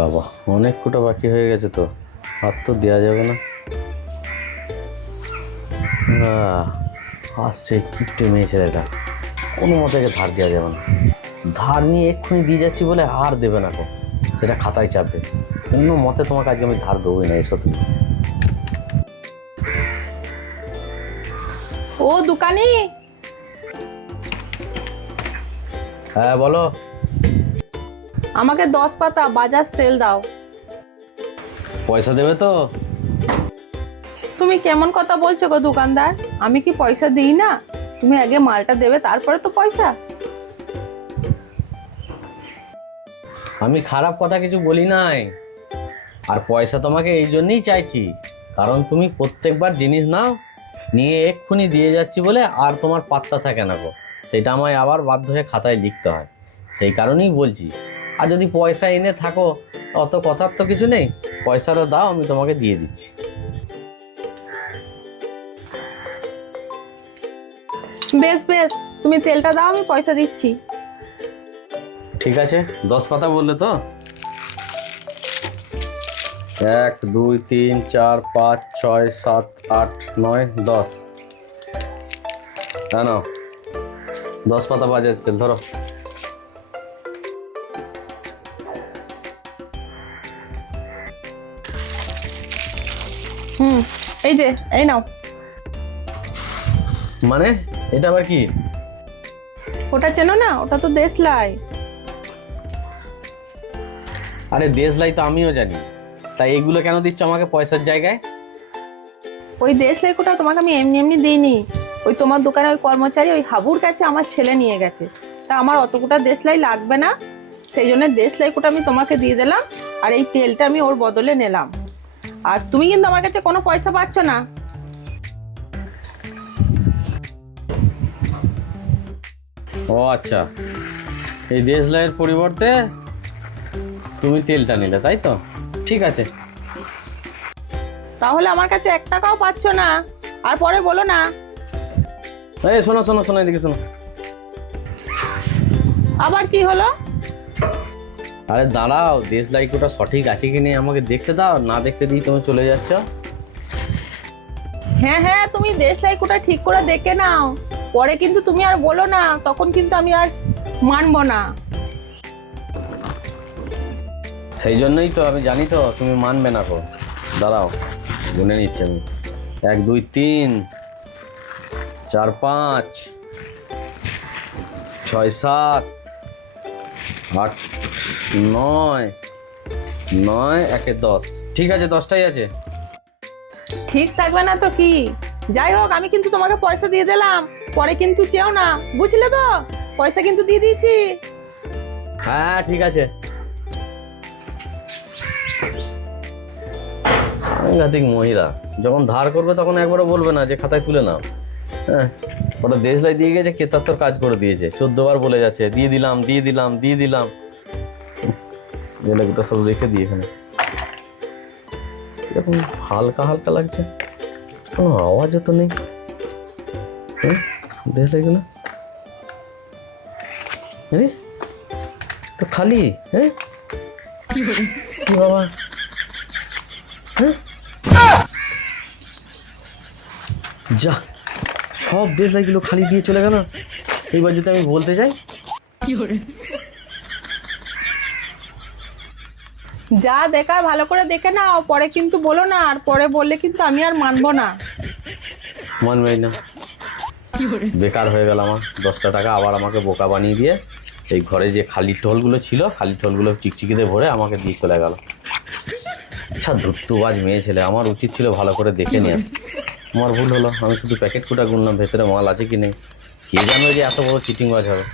বাবা অনেক কোটা বাকি হয়ে গেছে তো, আর তো দেওয়া যাবে না। আসছে কিপটে মেয়ে ছেলেটা, কোনো মতে ধার দেওয়া যাবে না। ধার নিয়ে এক্ষুনি দিয়ে যাচ্ছি বলে আর দেবে না কো, সেটা খাতায় চাপবে। কোনো মতে তোমাকে আজকে আমি ধার দেবোই না, এসো তুমি। ও দোকানি, হ্যাঁ বলো। আমাকে 10 পাতা বাজাজ তেল দাও। পয়সা দেবে তো? তুমি কেমন কথা বলছো গো দোকানদার? আমি কি পয়সা দিই না? তুমি আগে মালটা দেবে, তারপরে তো পয়সা। আমি খারাপ কথা কিছু বলি নাই, আর পয়সা তোমাকে এই জন্যই চাইছি, কারণ তুমি প্রত্যেকবার জিনিস নাও, নিয়ে এক্ষুনি দিয়ে যাচ্ছি বলে আর তোমার পাত্তা থাকে না গো, সেটা আমায় আবার বাধ্য হয়ে খাতায় লিখতে হয়, সেই কারণেই বলছি। আর যদি পয়সা এনে থাকো, অত কথার তো কিছু নেই, পয়সাটা দাও, আমি তোমাকে দিয়ে দিচ্ছি। বেশ বেশ, তুমি তেলটা দাও, আমি পয়সা দিচ্ছি। ঠিক আছে, 10 পাতা বললে তো? 1 2 3 4 5 6 7 8 9 10। হ্যাঁ নাও 10 পাতা বাজাজ তেল, ধরো। এই যে, এই নাও। মানে এটা আবার কি? ওটা চেনো না? ওটা তো দেশলাই। আরে দেশলাই তো আমিও জানি, তাই এগুলো কেন দিচ্ছ আমাকে পয়সার জায়গায়? ওই দেশলাই কোটা তোমাকে আমি এমনি এমনি দিইনি। ওই তোমার দোকানে ওই কর্মচারী ওই হাবুর কাছে আমার ছেলে নিয়ে গেছে, তা আমার অতটা দেশলাই লাগবে না, সেই জন্য দেশলাই কোটা আমি তোমাকে দিয়ে দিলাম, আর এই তেলটা আমি ওর বদলে নিলাম। আর তুমি কিন্তু আমার কাছে কোনো পয়সা পাচ্ছ না। ও আচ্ছা, এই দেশলাইয়ের পরিবর্তে তুমি তেলটা নিলে, তাই তো? ঠিক আছে। তাহলে আমার কাছে 1 টাকাও পাচ্ছ না, আর পরে বলো না। এই শোনো শোনো শোনো, এদিকে শোনো। আবার কি হলো? আরে দাঁড়াও, দেশলাই কোটা সঠিক আছে কি নেই আমাকে দেখতে দাও, না দেখতে দিই তুমি চলে যাচ্ছ। হ্যাঁ হ্যাঁ, তুমি দেশলাই কোটা ঠিক করে দেখে নাও, পরে কিন্তু তুমি আর বলো না, তখন কিন্তু আমি আর মানবো না। সেই জন্যই তো আমি জানি তো তুমি মানবে না গো। দাঁড়াও গুনে নিচ্ছি আমি। 1 2 3 4 5 6 7 8 9 9 1 10। ঠিক আছে, 10টাই আছে। ঠিক থাকবে না তো কি? যাই হোক, আমি কিন্তু তোমাকে পয়সা দিয়ে দিলাম, পরে কিন্তু চেও না, বুঝলে তো? পয়সা কিন্তু দিয়ে দিয়েছি। হ্যাঁ ঠিক আছে। সাংঘাতিক মহিলা, যখন ধার করবে তখন একবারও বলবে না যে খাতায় তুলে নাও। হ্যাঁ, ওটা দেশলাই দিয়ে গেছে, কেতার কাজ করে দিয়েছে, 14 বার বলে যাচ্ছে দিয়ে দিলাম দিয়ে দিলাম দিয়ে দিলাম। এগুলো সব রেখে দিই এখানে। এরকম হালকা হালকা লাগছে, কোনো আওয়াজও তো নেই। হ্যাঁ দেশলাইগুলো আরে তো খালি। হ্যাঁ কি বাবা, হ্যাঁ যা, সব দেশলাইগুলো খালি দিয়ে চলে গেল। এইবার যদি আমি বলতে যাই, যা দেখা ভালো করে দেখে নাও, পরে কিন্তু বলো না, আর পরে বললে কিন্তু আমি আর মানবো না। মানবেই না, বেকার হয়ে গেল আমার 10টা টাকা, আবার আমাকে বোকা বানিয়ে দিয়ে এই ঘরে যে খালি টোলগুলো ছিল, খালি টোলগুলো চিকচিকিতে ভরে আমাকে দিয়ে চলে গেল। আচ্ছা ধুত্তুবাজ মেয়ে ছেলে, আমার উচিত ছিল ভালো করে দেখে নেওয়া। আমার ভুল হলো, আমি শুধু প্যাকেট কুটা গুনলাম, ভেতরে মাল আছে কি নেই। কে জানবে যে এত বড় চিটিংবাজ হবে।